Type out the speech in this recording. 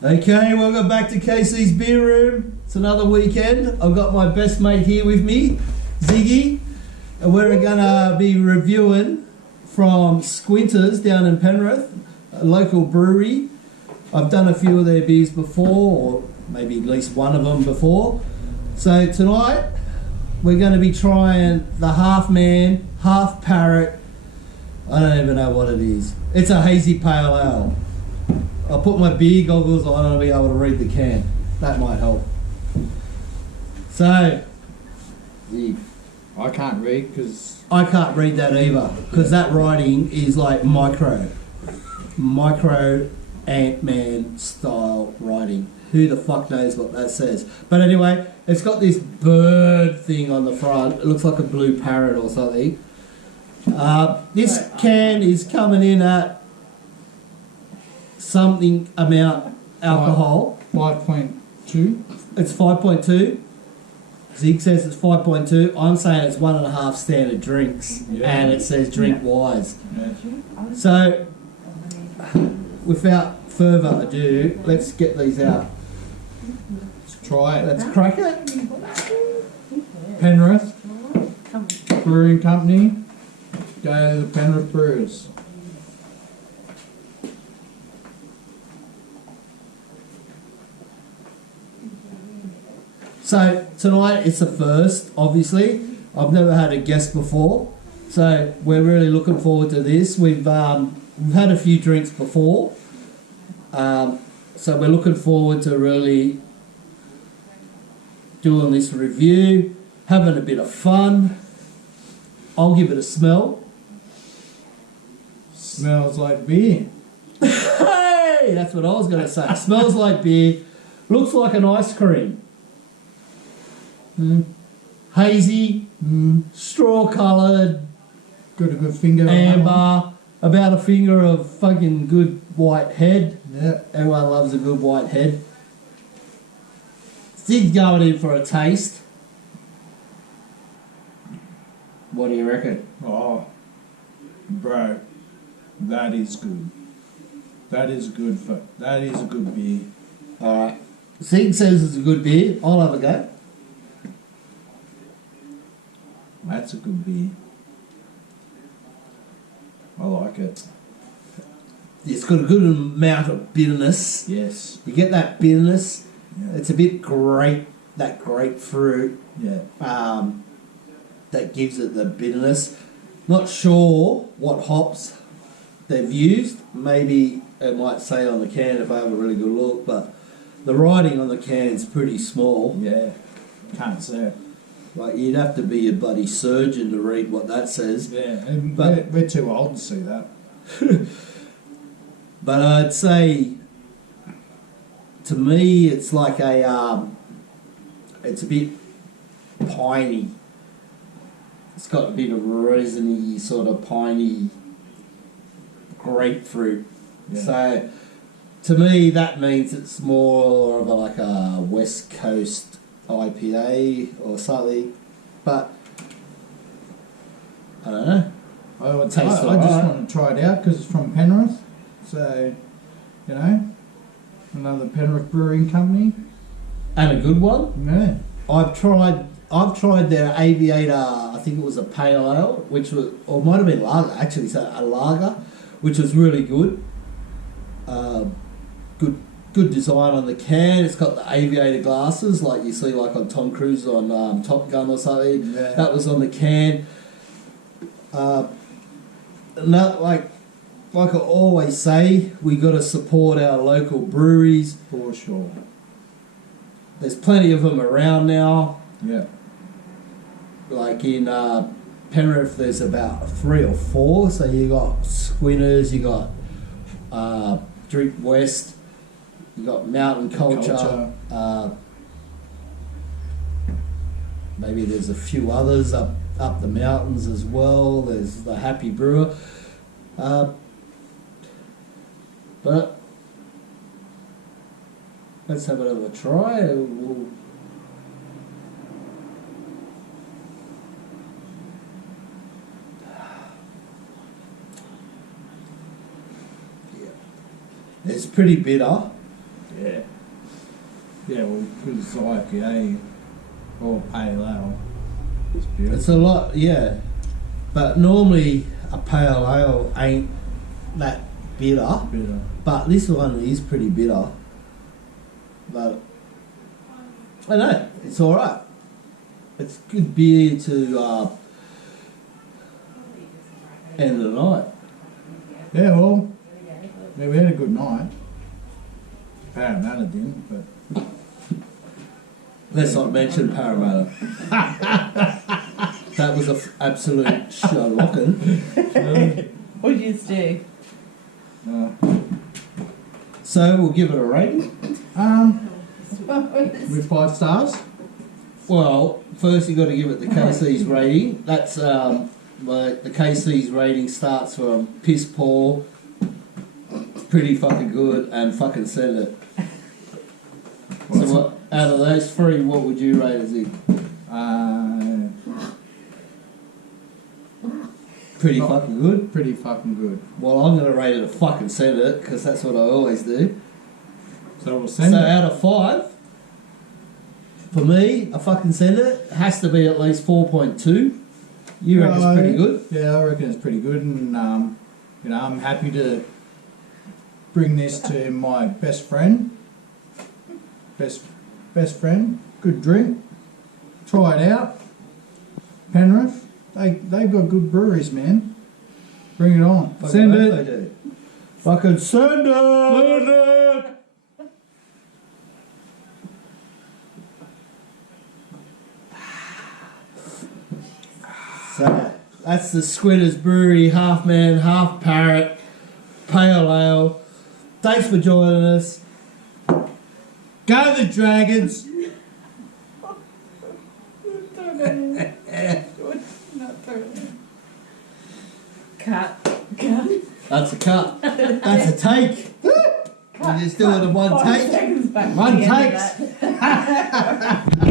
Okay, welcome back to KC's Beer Room. It's another weekend. I've got my best mate here with me, Ziggy, and we're gonna be reviewing from SQUINTERS down in Penrith, a local brewery. I've done a few of their beers before, or maybe at least one of them before. So tonight, we're going to be trying the half man, half parrot. I don't even know what it is. It's a hazy pale ale. I'll put my beer goggles on and I'll be able to read the can. That might help. So, I can't read because... I can't read that either, because that writing is like micro Ant-Man style writing. Who the fuck knows what that says? But anyway, it's got this bird thing on the front. It looks like a blue parrot or something. This can is coming in at something amount alcohol. 5.2. It's 5.2. Zig says it's 5.2. I'm saying it's 1.5 standard drinks, and it says drink wise. Yeah. So, without further ado, let's get these out. Let's try it. Let's crack it. Penrith Brewing Company. Go to the Penrith Brewers. So tonight it's the first, obviously. I've never had a guest before, so we're really looking forward to this. We've had a few drinks before, so we're looking forward to really doing this review, having a bit of fun. I'll give it a smell. Smells like beer. Hey, that's what I was going to say. Smells like beer, looks like an ice cream. Hazy, straw coloured, Got a good finger. amber, about a finger of fucking good white head. Yeah. Everyone loves a good white head. Zig's going in for a taste. What do you reckon? Oh, bro, that is good. That is good for. That is a good beer. Alright. Zig says it's a good beer. I'll have a go. That's a good beer. I like it. It's got a good amount of bitterness. Yes. You get that bitterness. Yeah. It's a bit that grapefruit. Yeah. That gives it the bitterness. Not sure what hops they've used. Maybe it might say on the can if I have a really good look, but the writing on the can's pretty small. Yeah. Can't say it. Like, you'd have to be a bloody surgeon to read what that says. Yeah, and But- we're too old to see that. But I'd say, to me, it's like it's a bit piney. It's got a bit of resiny, sort of piney grapefruit. Yeah. So, to me, that means it's more of like a West Coast IPA or something. But, I don't know. I Tastes just alright. want to try it out because it's from Penrith. So, you know, another Penrith Brewing Company. And a good one. Yeah. I've tried their Aviator, I think it was a pale ale, which was, or it might have been lager, actually, so a lager, which was really good. Good design on the can. It's got the aviator glasses, like you see like on Tom Cruise on Top Gun or something. Yeah. That was on the can. Like I always say, we got to support our local breweries. For sure. There's plenty of them around now. Yeah. Like in Penrith, there's about 3 or 4. So you got SQUINTERS, you got Drink West, you got Mountain Culture. Maybe there's a few others up the mountains as well. There's the Happy Brewer. But let's have another try. It's pretty bitter. Yeah. Yeah, well, because it's IPA or pale ale. It's beautiful. It's a lot, yeah. But normally a pale ale ain't that bitter. Bitter. But this one is pretty bitter. But I don't know, it's alright. It's good beer to end the night. Yeah, well, yeah, we had a good night. Parramatta didn't, but Let's not mention Parramatta. That was an absolute sharlocking. What did you do? So we'll give it a rating. with 5 stars. Well, first you got to give it the KC's rating. That's the KC's rating starts from piss poor, pretty fucking good, and fucking send it. So what, out of those three, what would you rate as it? Pretty fucking good. Pretty fucking good. Well, I'm gonna rate it a fucking send it because that's what I always do. So we'll send So it. out of 5, for me, a fucking send it has to be at least 4.2. You reckon it's pretty good? Yeah, I reckon it's pretty good, and you know, I'm happy to bring this to my best friend. Best friend. Good drink. Try it out. Penrith. They've got good breweries, man. Bring it on. Fucking Send hope it. they do. Fucking send it. Send it. So that's the Squinters Brewery, half man, half parrot, pale ale. Thanks for joining us. Go the Dragons. Cut. That's a cut. That's a take. We just do it in one take. Seconds back. One to the end of takes. that.